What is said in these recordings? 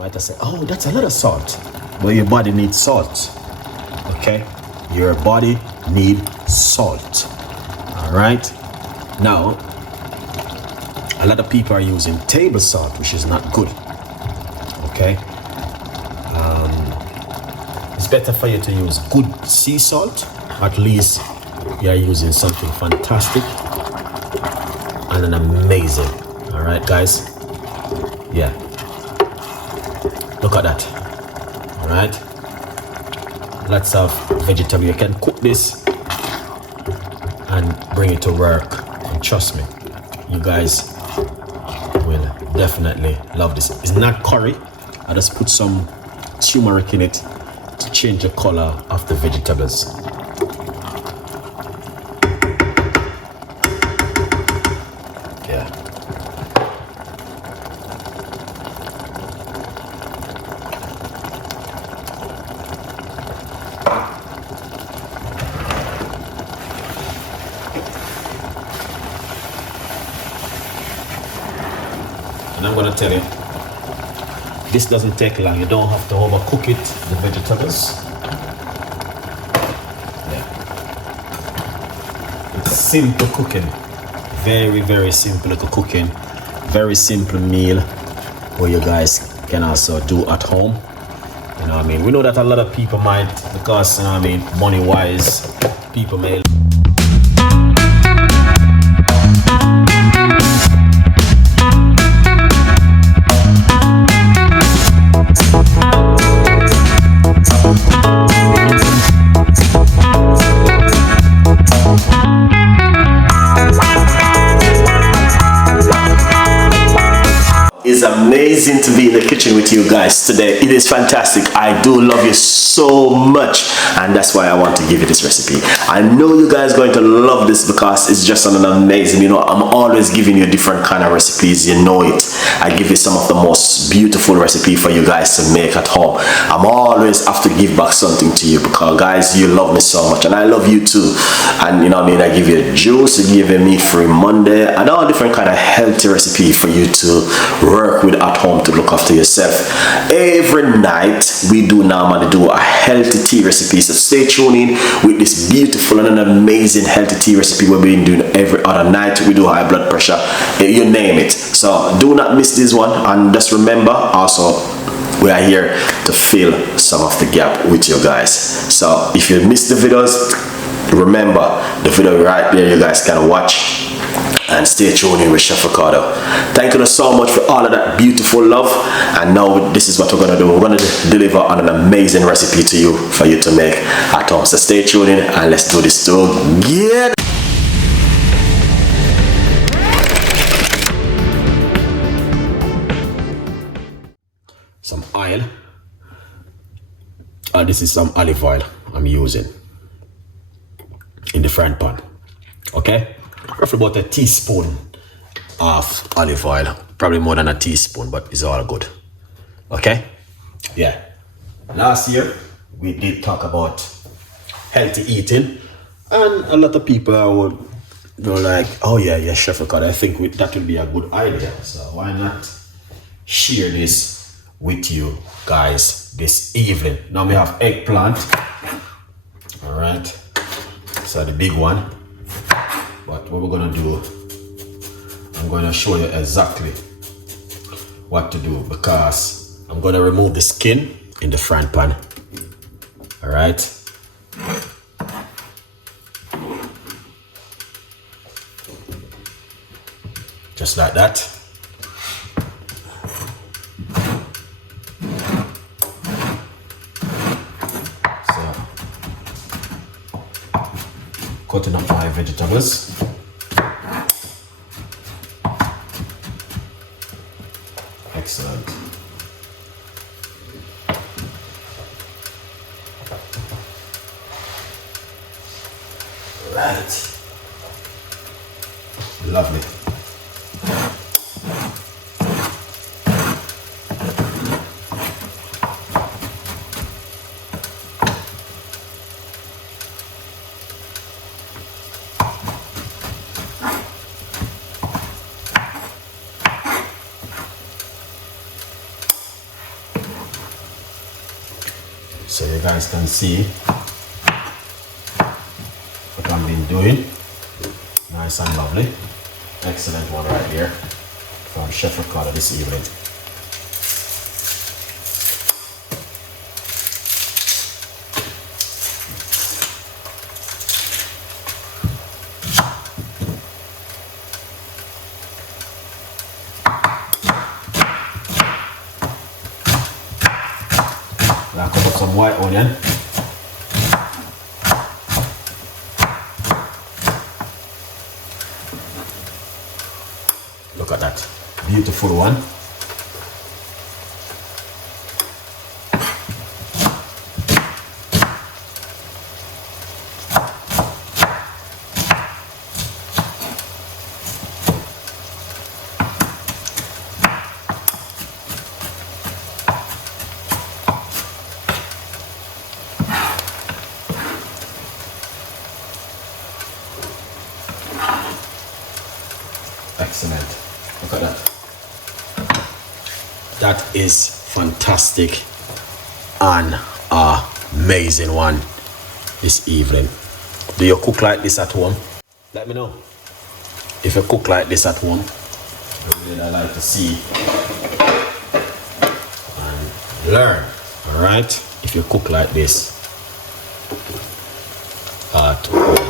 Might have said, oh, that's a lot of salt. But your body needs salt. Okay? Your body needs salt. All right? Now, a lot of people are using table salt, which is not good. Okay? It's better for you to use good sea salt. At least you're using something fantastic and an amazing. All right, guys? Yeah. Look at that. All right? Lots of vegetable. You can cook this and bring it to work. And trust me, you guys will definitely love this. It's not curry. I just put some turmeric in it to change the color of the vegetables. Yeah. And I'm gonna tell you, this doesn't take long. You don't have to overcook it, the vegetables. Yeah. It's simple cooking. Very, very simple cooking. Very simple meal where you guys can also do at home. You know what I mean? We know that a lot of people might, because, you know what I mean, money-wise, people may... It's amazing to be in the kitchen with you guys today. It is fantastic. I do love you so much, and that's why I want to give you this recipe. I know you guys are going to love this because it's just an amazing, you know, I'm always giving you different kind of recipes, you know it. I give you some of the most beautiful recipe for you guys to make at home. I'm always have to give back something to you because guys, you love me so much and I love you too. And you know what I mean, I give you a juice, I give you a meat-free Monday and all different kind of healthy recipe for you to work with at home to look after yourself. Every night we do normally do a healthy tea recipe, so stay tuned in with this beautiful and an amazing healthy tea recipe we've been doing every other night. We do high blood pressure, you name it. So do not miss this one, and just remember also we are here to fill some of the gap with you guys. So if you missed the videos, remember the video right there, you guys can watch. And stay tuned in with Chef Ricardo. Thank you so much for all of that beautiful love. And now this is what we're gonna do. We're gonna deliver on an amazing recipe to you for you to make at home. So stay tuned in and let's do this together. Some oil. This is some olive oil I'm using in the frying pan. Okay? Roughly about a teaspoon of olive oil, probably more than a teaspoon, but it's all good. Okay? Yeah. Last year we did talk about healthy eating, and a lot of people would go like, oh yeah, Chef Ricardo, I think that would be a good idea. So why not share this with you guys this evening? Now we have eggplant. All right. So the big one. But what we're gonna do, I'm gonna show you exactly what to do because I'm gonna remove the skin in the frying pan. All right. Just like that. So, cutting up my vegetables. Excellent. Right. Lovely. So you guys can see what I've been doing. Nice and lovely. Excellent one right here from Chef Ricardo this evening. I'll cut up some white onion. Look at that, beautiful one. Excellent. Look at that. That is fantastic and amazing one this evening. Do you cook like this at home? Let me know. If you cook like this at home, I like to see and learn. Alright? If you cook like this at home.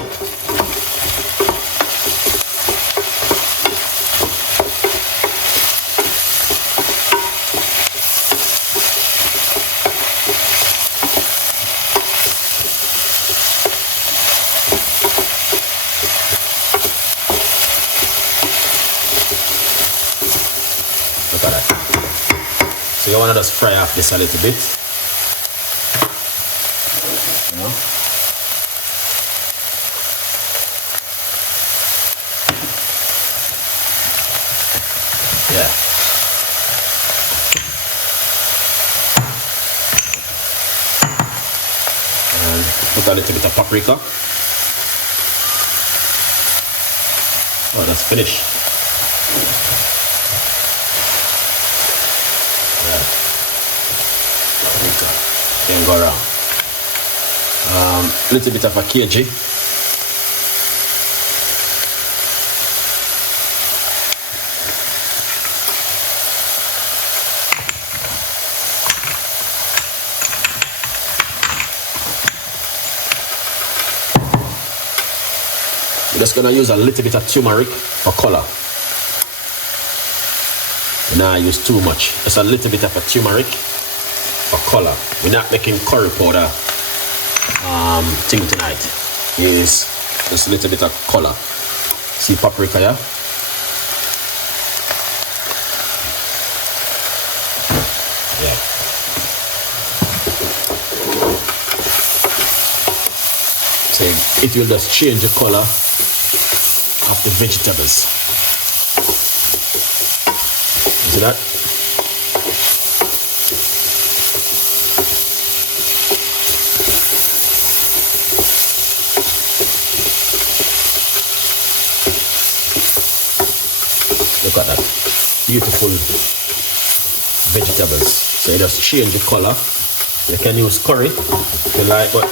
Look at that. So you want to just fry off this a little bit. You know? Yeah. And put a little bit of paprika. Oh, that's finished. Can go around. A little bit of a kg. We're just gonna use a little bit of turmeric for color. We're not use too much. Just a little bit of a turmeric for color. We're not making curry powder thing tonight. Is just a little bit of color. See paprika here? Yeah. So it will just change the color of the vegetables. You see that? Look at that, beautiful vegetables. So you just change the color. You can use curry if you like, but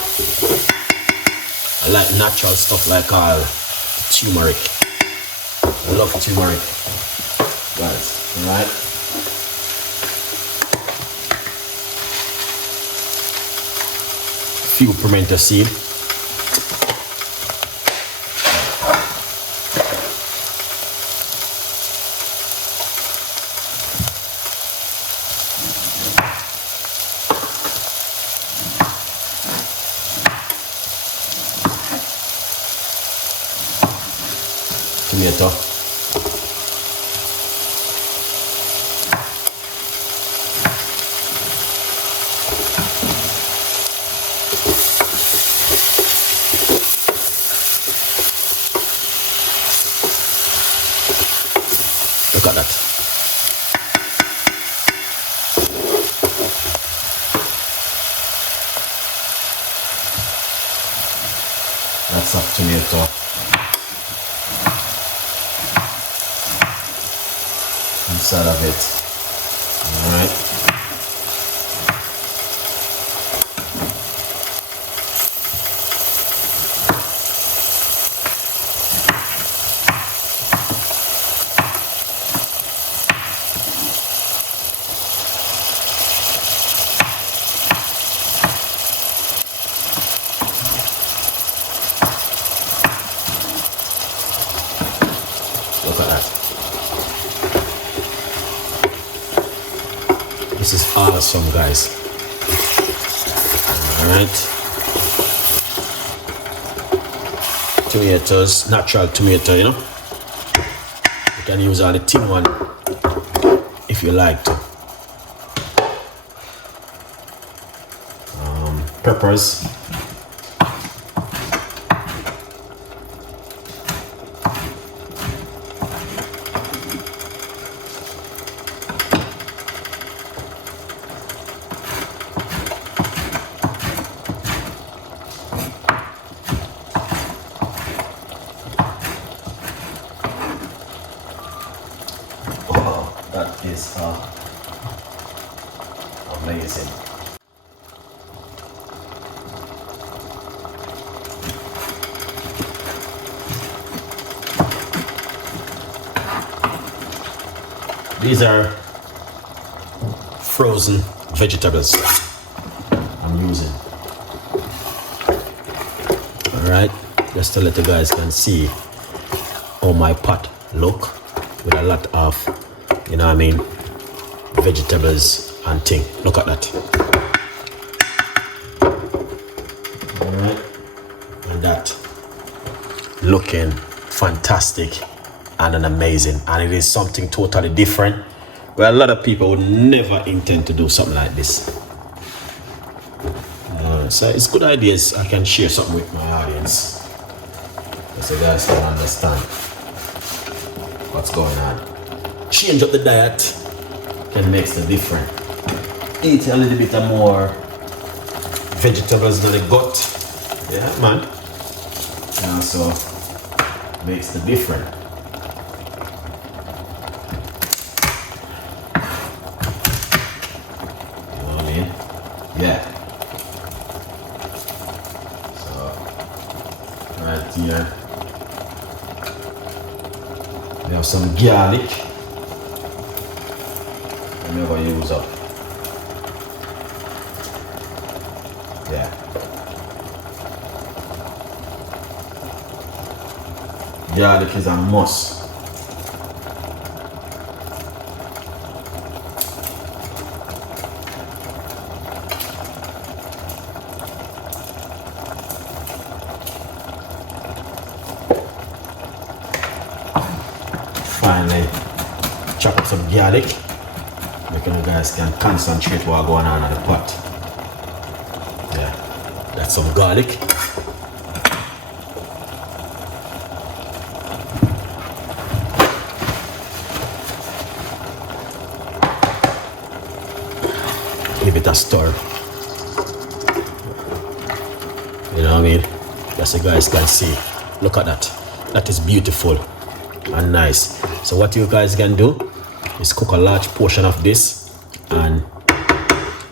I like natural stuff like turmeric. I love turmeric, guys. Alright. Few pimento seed. Tomato. Look at that. That's a tomato. Inside of it. Alright. This is awesome, guys. All right. Tomatoes, natural tomato, you know. You can use all the tin one if you like to. Peppers. That is amazing. These are frozen vegetables I'm using. Alright, just to let you guys can see how my pot look with a lot of, you know what I mean, vegetables and thing. Look at that. Alright, and that looking fantastic and amazing, and it is something totally different where a lot of people would never intend to do something like this. So it's good ideas. I can share something with my audience so you guys can understand what's going on. Change up the diet can make the difference. Eat a little bit more vegetables than the gut. Yeah, man. And also makes the difference. You know what I mean? Yeah. So right here we have some garlic. I never use up. Yeah. Garlic is a must. Finally, chop up some garlic. You guys can concentrate what's going on in the pot. Yeah, that's some garlic. Give it a stir. You know what I mean? That's so you guys can see. Look at that. That is beautiful and nice. So what you guys can do is cook a large portion of this and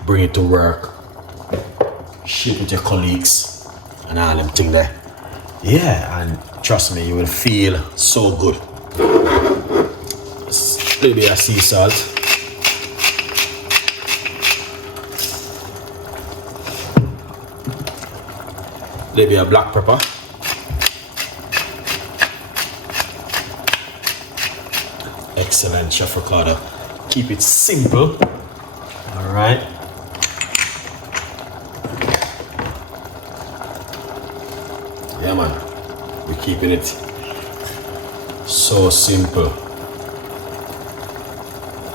bring it to work, share it with your colleagues and all them thing there. Yeah, and trust me, you will feel so good. A little bit of sea salt. A little bit of black pepper. Excellent, Chef Ricardo. Keep it simple. All right. Yeah, man. We're keeping it so simple.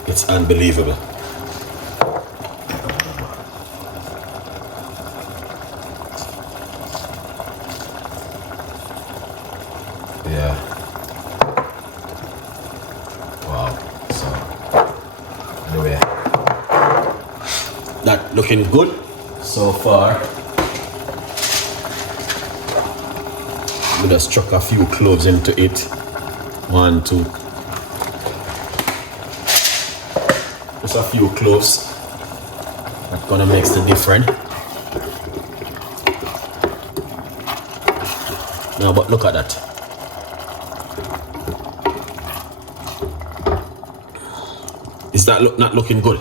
It's unbelievable. Yeah. Wow. So, anyway, that looking good so far. We just chuck a few cloves into it. 1, 2. Just a few cloves. That's gonna make the difference. Now, but look at that. Is that not looking good?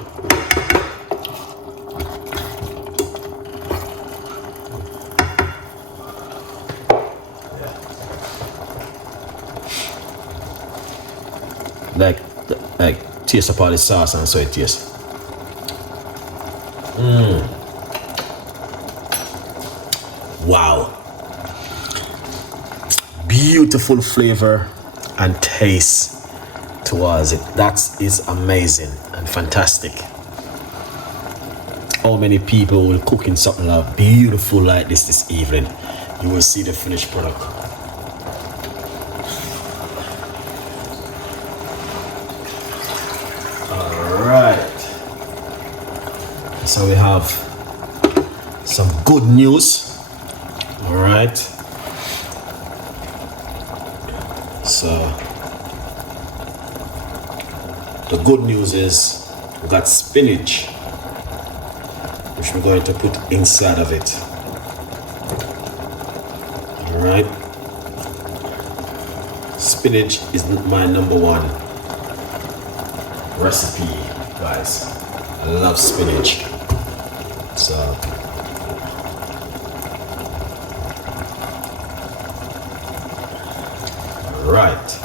Like taste up all the sauce and so it tastes. Wow. Beautiful flavor and taste towards it. That is amazing and fantastic. How many people will cook in something like beautiful like this evening? You will see the finished product. Alright. So we have some good news. Alright. So the good news is we got spinach, which we're going to put inside of it. All right. Spinach is my number one recipe, guys. I love spinach. So all right.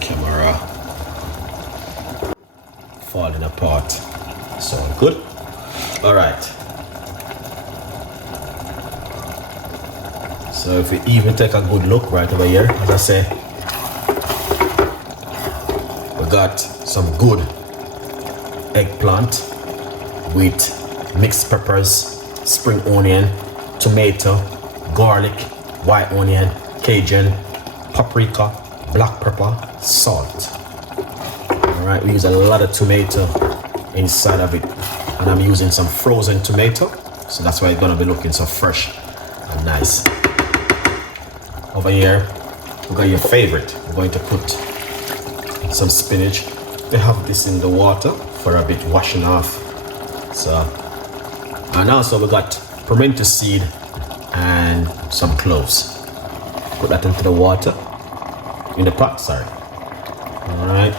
Camera falling apart, so good. All right, so if we even take a good look right over here, as I say, we got some good eggplant with mixed peppers, spring onion, tomato, garlic, white onion, Cajun, paprika, black pepper, salt. All right, we use a lot of tomato inside of it, and I'm using some frozen tomato, so that's why it's gonna be looking so fresh and nice. Over here, we got your favorite. We're going to put some spinach. We have this in the water for a bit washing off. So, and also we got pimento seed and some cloves. Put that into the water, in the pot, sorry. All right.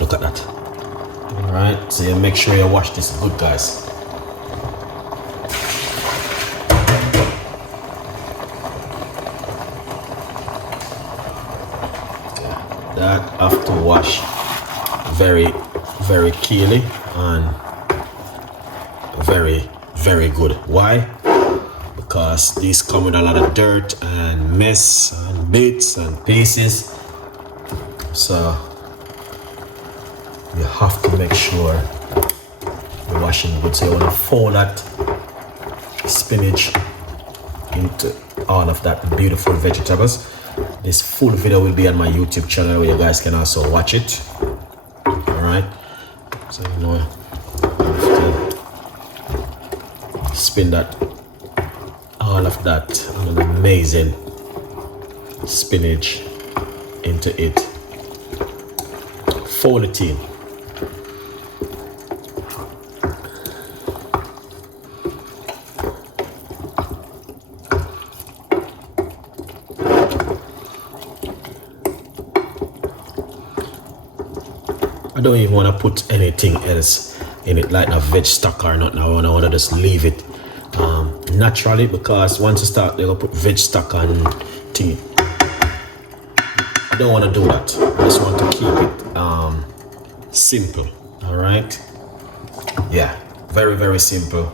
Look at that. All right, so you make sure you wash this good, guys. That have to wash very, very keenly and very, very good. Why? Because these come with a lot of dirt and mess and bits and pieces, so you have to make sure you're washing good. So you want to fold that spinach into all of that beautiful vegetables. This full video will be on my YouTube channel where you guys can also watch it. All right, so you know, spin that, all of that amazing spinach into it. Fold it in. I don't even want to put anything else in it, like a veg stock or nothing. I want to just leave it naturally, because once you start, they're gonna put veg stock and thing. I don't want to do that. I just want to keep it simple. All right. Yeah, very, very simple.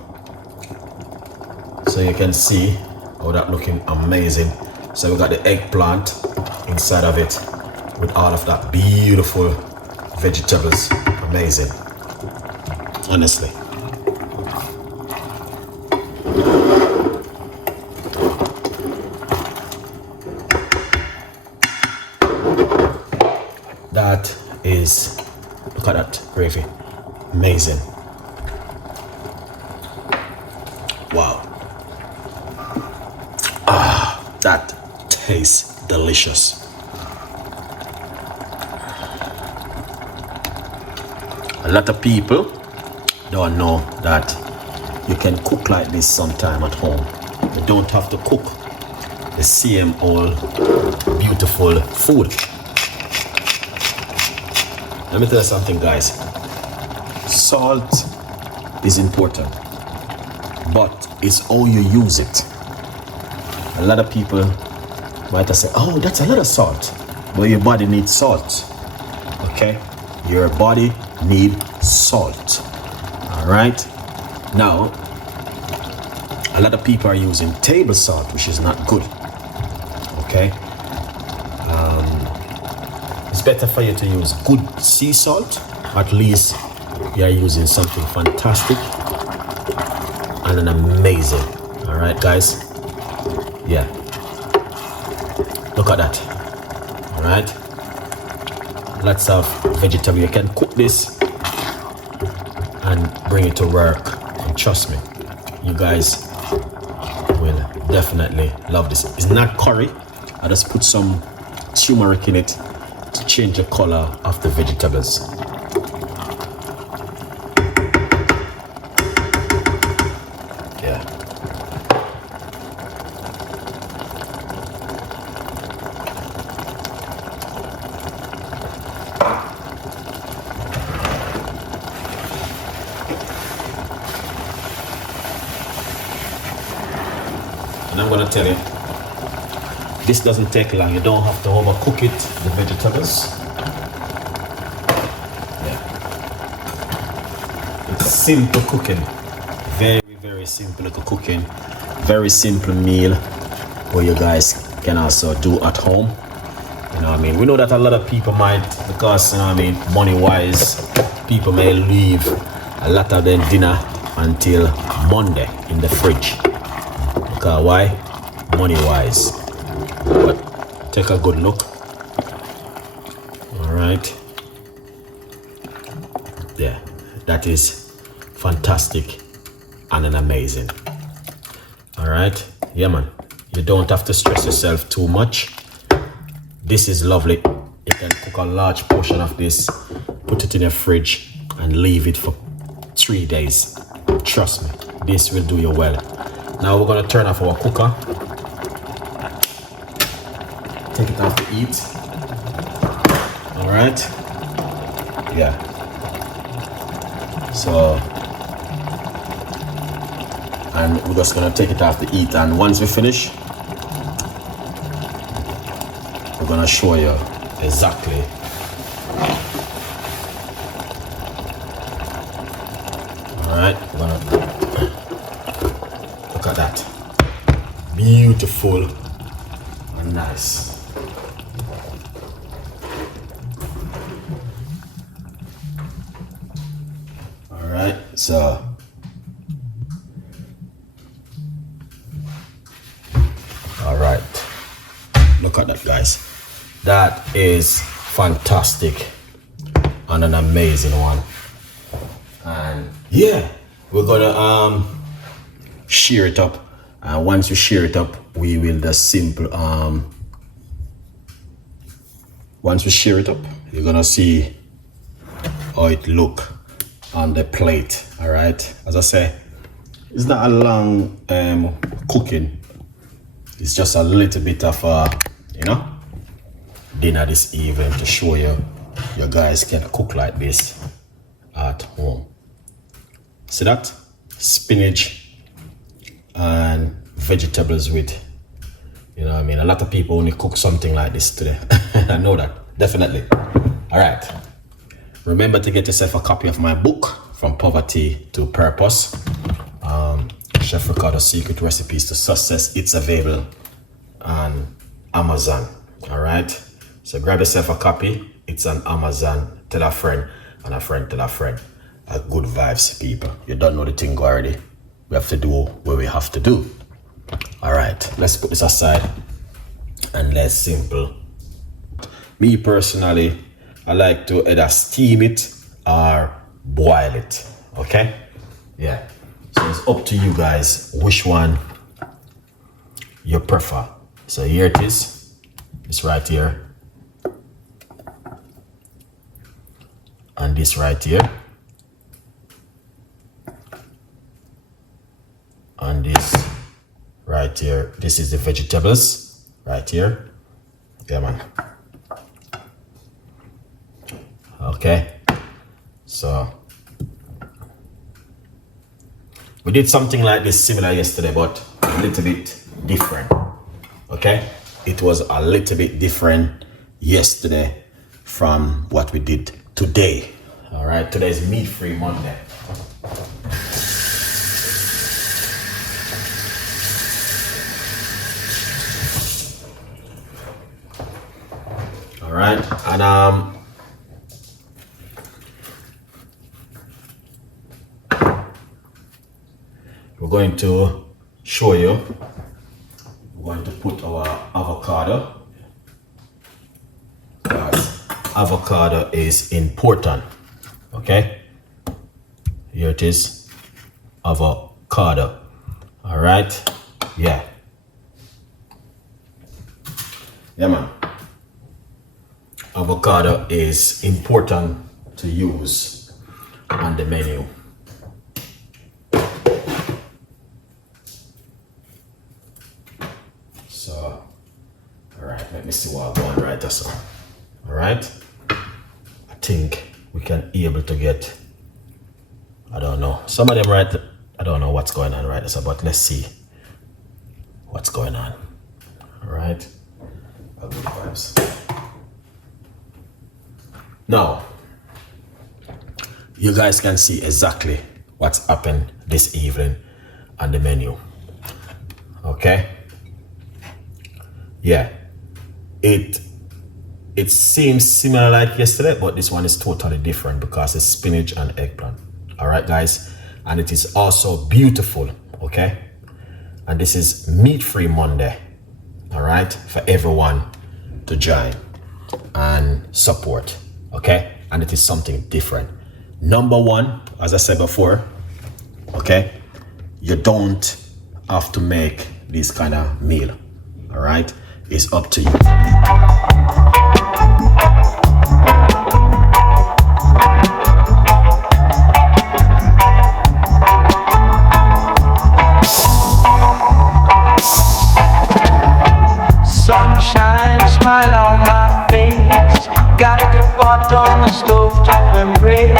So you can see how that looking amazing. So we got the eggplant inside of it with all of that beautiful vegetables. Amazing, honestly. That is, look at that gravy, amazing. Wow. That tastes delicious. A lot of people don't know that you can cook like this sometime at home. You don't have to cook the same old beautiful food. let me tell you something, guys. Salt is important, but it's how you use it. A lot of people might say, oh, that's a lot of salt. But your body needs salt. Okay? Your body needs salt. Alright? Now, a lot of people are using table salt, which is not good. Okay? It's better for you to use good sea salt. At least you're using something fantastic and an amazing. Alright, guys? Yeah. Look at that. Alright? Lots of vegetable. You can cook this and bring it to work. And trust me, you guys will definitely love this. It's not curry. I just put some turmeric in it to change the color of the vegetables. Yeah. And I'm gonna tell you, this doesn't take long. You don't have to overcook it, the vegetables. Yeah. It's simple cooking. Very, very simple cooking. Very simple meal where you guys can also do at home. You know what I mean? We know that a lot of people might, because, you know what I mean, money-wise, people may leave a lot of their dinner until Monday in the fridge. Because why? Money-wise. But take a good look. All right. Yeah, that is fantastic and an amazing. All right. Yeah, man. You don't have to stress yourself too much. This is lovely. You can cook a large portion of this, put it in your fridge and leave it for 3 days. Trust me, this will do you well. Now we're gonna turn off our cooker. Take it off to eat. All right. Yeah. So, and we're just gonna take it off to eat. And once we finish, we're gonna show you exactly. All right. We're gonna look at that. Beautiful and nice. So, all right, look at that, guys. That is fantastic and an amazing one. And yeah, we're gonna shear it up. And once we shear it up, we will just simple once we shear it up, you're gonna see how it look on the plate. All right, as I say, it's not a long cooking. It's just a little bit of dinner this evening to show you guys can cook like this at home. See that? Spinach and vegetables with, you know what I mean? A lot of people only cook something like this today. I know that, definitely. All right. Remember to get yourself a copy of my book, From Poverty to Purpose. Chef Ricardo Secret Recipes to Success. It's available on Amazon. All right. So grab yourself a copy. It's on Amazon. Tell a friend, and a friend tell a friend. Good vibes, people. You don't know the thing already. We have to do what we have to do. All right. Let's put this aside and let's simple. Me personally, I like to either steam it or boil it. Okay? Yeah. So it's up to you guys which one you prefer. So here it is. It's right here. And this right here. And this right here. This is the vegetables right here. Yeah, man. Okay, so we did something like this similar yesterday, but a little bit different. Okay, it was a little bit different yesterday from what we did today. All right, today's meat-free Monday. All right, and we're going to show you. We're going to put our avocado, because avocado is important. Okay, here it is, avocado. All right, yeah, man. Avocado is important to use on the menu. So, all right, let me see what I'm going right there. So, all right, I think we can be able to get, I don't know, some of them right, I don't know what's going on right there, so, but let's see what's going on. All right, I'll do the vibes. Now, you guys can see exactly what's happened this evening on the menu. Okay? Yeah. It seems similar like yesterday, but this one is totally different because it's spinach and eggplant. All right, guys? And it is also beautiful, okay? And this is meat-free Monday, all right? For everyone to join and support. Okay, and it is something different. Number one, as I said before, okay, you don't have to make this kind of meal. All right, it's up to you. Sunshine, smile on my face. Got the pot on the stove to embrace.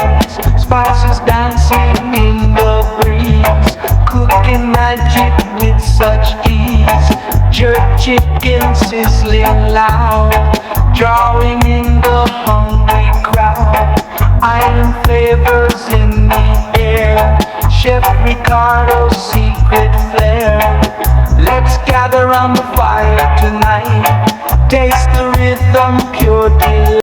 Spices dancing in the breeze. Cooking magic with such ease. Jerk chicken sizzling loud. Drawing in the hungry crowd. Iron flavors in the air. Chef Ricardo's secret flair. Let's gather round the fire tonight. Taste the rhythm, pure